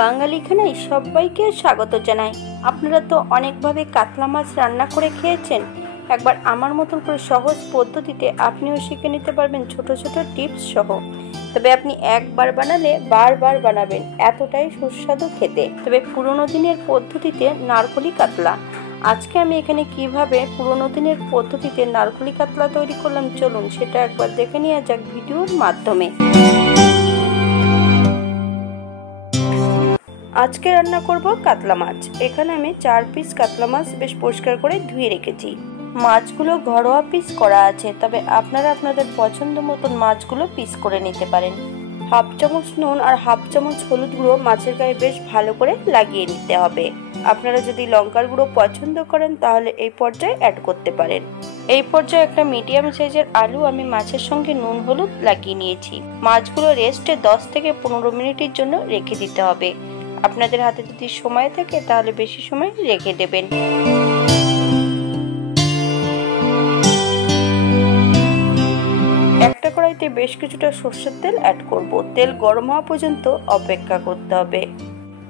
বাঙালি খানায় সবাইকে স্বাগত জানাই। আপনারা তো অনেকভাবে কাতলা মাছ রান্না করে খেয়েছেন। একবার আমার মতন করে সহজ পদ্ধতিতে আপনিও শিখে নিতে পারবেন ছোট ছোট টিপস সহ। তবে আপনি একবার বানালে বারবার বানাবেন, এতটাই সুস্বাদু খেতে। তবে পুরোনো দিনের পদ্ধতিতে নারকোলি কাতলা। আজকে আমি এখানে কিভাবে পুরোনো দিনের পদ্ধতিতে নারকোলি কাতলা তৈরি করলাম, চলুন সেটা একবার দেখে নেওয়া যাক ভিডিওর মাধ্যমে। আজকে রান্না করব কাতলা মাছ। এখানে আমি 4 পিস কাতলা মাছ বেশ পরিষ্কার করে ধুয়ে রেখেছি। মাছগুলো ঘরোয়া পিস করা আছে, তবে আপনারা আপনাদের পছন্দ মতন মাছগুলো পিস করে নিতে পারেন। হাফ চামচ নুন আর হাফ চামচ হলুদ গুঁড়ো মাছের গায়ে বেশ ভালো করে লাগিয়ে নিতে হবে। আপনারা যদি লঙ্কার গুঁড়ো পছন্দ করেন তাহলে এই পর্যায়ে অ্যাড করতে পারেন। এই পর্যায়ে একটা মিডিয়াম সাইজের আলু আমি মাছের সঙ্গে নুন হলুদ লাগিয়ে নিয়েছি। মাছগুলো রেস্টে 10 থেকে 15 মিনিটের জন্য রেখে দিতে হবে। আপনাদের হাতে যদি সময় থাকে তাহলে বেশি সময় রেখে দেবেন। একটা কড়াইতে বেশ কিছুটা সরষের তেল অ্যাড করব। তেল গরম হওয়া পর্যন্ত অপেক্ষা করতে হবে।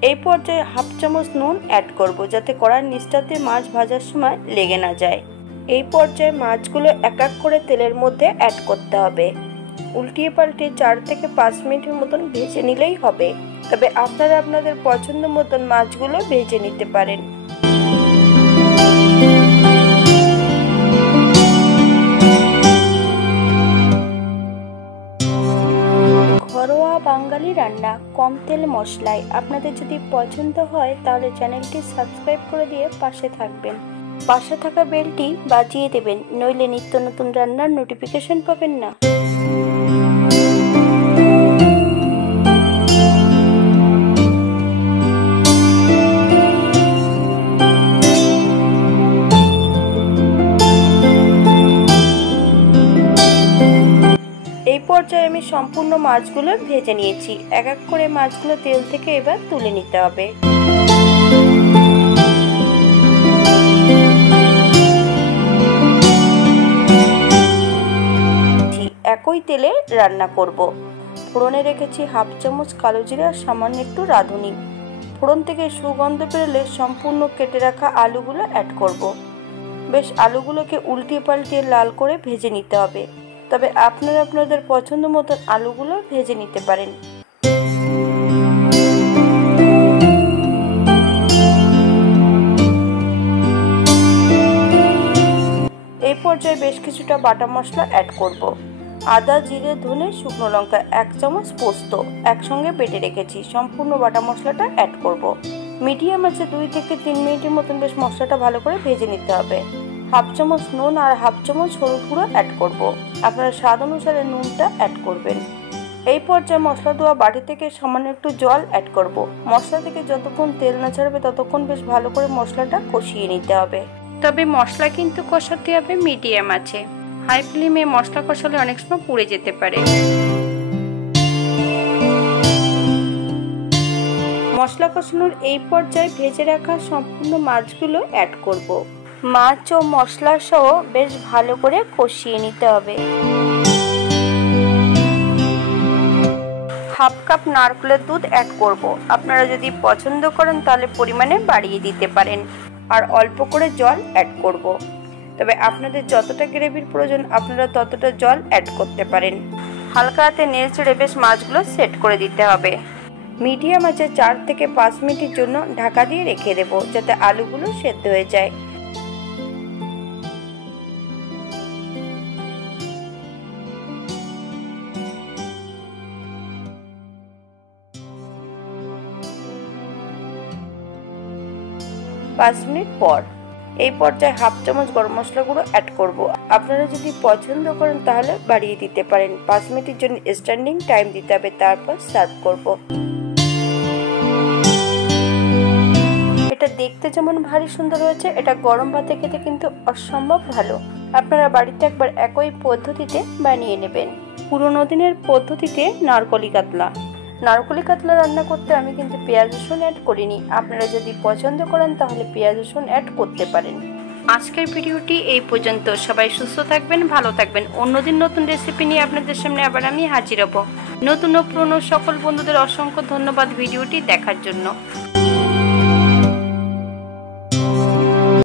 এই পর্যায়ে হাফ চামচ নুন অ্যাড করব, যাতে কড়াইয়ের নিচটাতে মাছ ভাজার সময় লেগে না যায়। এই পর্যায়ে মাছগুলো এক এক করে তেলের মধ্যে অ্যাড করতে হবে। উল্টিয়ে পাল্টিয়ে 4 থেকে 5 মিনিটের মতন ভেজে নিলেই হবে। তবে আপনারা আপনাদের পছন্দ মতন মাছগুলো ভেজে নিতে পারেন। ঘরোয়া বাঙালি রান্না কম তেল মশলায়। আপনাদের যদি পছন্দ হয় তাহলে চ্যানেলটি সাবস্ক্রাইব করে দিয়ে পাশে থাকবেন। পাশে থাকা বেলটি বাজিয়ে দেবেন, নইলে নিত্য নতুন রান্নার নোটিফিকেশন পাবেন না। এই পর্যায়ে আমি সম্পূর্ণ মাছগুলো ভেজে নিয়েছি। এক এক করে মাছগুলো তেল থেকে এবার তুলে নিতে হবে। একই তেলে রান্না করব। ফোড়নে রেখেছি হাফ চামচ কালো জিরা আর সামান্য একটু রাঁধুনি। ফোড়ন থেকে সুগন্ধ বেরোলে সম্পূর্ণ কেটে রাখা আলুগুলো অ্যাড করব। বেশ আলুগুলোকে উল্টিয়ে পাল্টিয়ে লাল করে ভেজে নিতে হবে। তবে আপনারা আপনাদের পছন্দ মতন আলুগুলো ভেজে নিতে পারেন। এই পর্যায়ে বেশ কিছুটা বাটা মশলা অ্যাড করব। আদা, জিরে, ধনে, শুকনো লঙ্কা, 1 চামচ পোস্ত একসঙ্গে বেটে রেখেছি। সম্পূর্ণ বাটা মশলাটা অ্যাড করব। মিডিয়াম আছে 2 থেকে 3 মিনিটের মতন বেশ মশলাটা ভালো করে ভেজে নিতে হবে। হাফ চামচ নুন আর হাফ চামচ হলুদ গুঁড়ো অ্যাড করব। আপনারা স্বাদ অনুসারে নুনটা অ্যাড করবেন। এই পর্যায়ে মশলা দেওয়া বাটি থেকে সামান্য একটু জল অ্যাড করব। মশলা থেকে যতক্ষণ তেল না ছাড়বে ততক্ষণ বেশ ভালো করে মশলাটা কষিয়ে নিতে হবে। তবে মশলা কিন্তু কষাতে হবে মিডিয়াম আছে। হাই ফ্লেমে মশলা কষালে অনেক সময় পুড়ে যেতে পারে। মশলা কষানোর এই পর্যায়ে ভেজে রাখা সম্পূর্ণ মাছগুলো অ্যাড করব। মাছ ও মশলা সহ বেশ ভালো করে কষিয়ে নিতে হবে। হাফ কাপ নারকেলের দুধ অ্যাড করব। আপনারা যদি পছন্দ করেন তাহলে পরিমাণে বাড়িয়ে দিতে পারেন। আর অল্প করে জল অ্যাড করব। তবে আপনাদের যতটা গ্রেভির প্রয়োজন আপনারা ততটা জল অ্যাড করতে পারেন। হালকা হাতে নেড়ে চেড়ে বেশ মাছগুলো সেট করে দিতে হবে। মিডিয়াম আঁচে 4 থেকে 5 মিনিটের জন্য ঢাকা দিয়ে রেখে দেব, যাতে আলুগুলো সেদ্ধ হয়ে যায়। পাঁচ মিনিট পর এই পর্যায়ে হাফ চামচ গরম মশলা গুঁড়ো অ্যাড করব। আপনারা যদি পছন্দ করেন তাহলে বাড়িয়ে দিতে পারেন। 5 মিনিটের জন্য স্ট্যান্ডিং টাইম দিতে হবে, তারপর সার্ভ করব। এটা দেখতে যেমন ভারী সুন্দর হয়েছে, এটা গরম ভাতে খেতে কিন্তু অসম্ভব ভালো। আপনারা বাড়িতে একবার একই পদ্ধতিতে বানিয়ে নেবেন। পুরোনো দিনের পদ্ধতিতে নারকোলি কাতলা। নারকোলি কাতলা রান্না করতে আমি কিন্তু পেঁয়াজ রসুন অ্যাড করিনি। আপনারা যদি পছন্দ করেন তাহলে পেঁয়াজ রসুন অ্যাড করতে পারেন। আজকের ভিডিওটি এই পর্যন্ত। সবাই সুস্থ থাকবেন, ভালো থাকবেন। অন্যদিন নতুন রেসিপি নিয়ে আপনাদের সামনে আবার আমি হাজির হব। নতুন ও পুরনো সকল বন্ধুদের অসংখ্য ধন্যবাদ ভিডিওটি দেখার জন্য।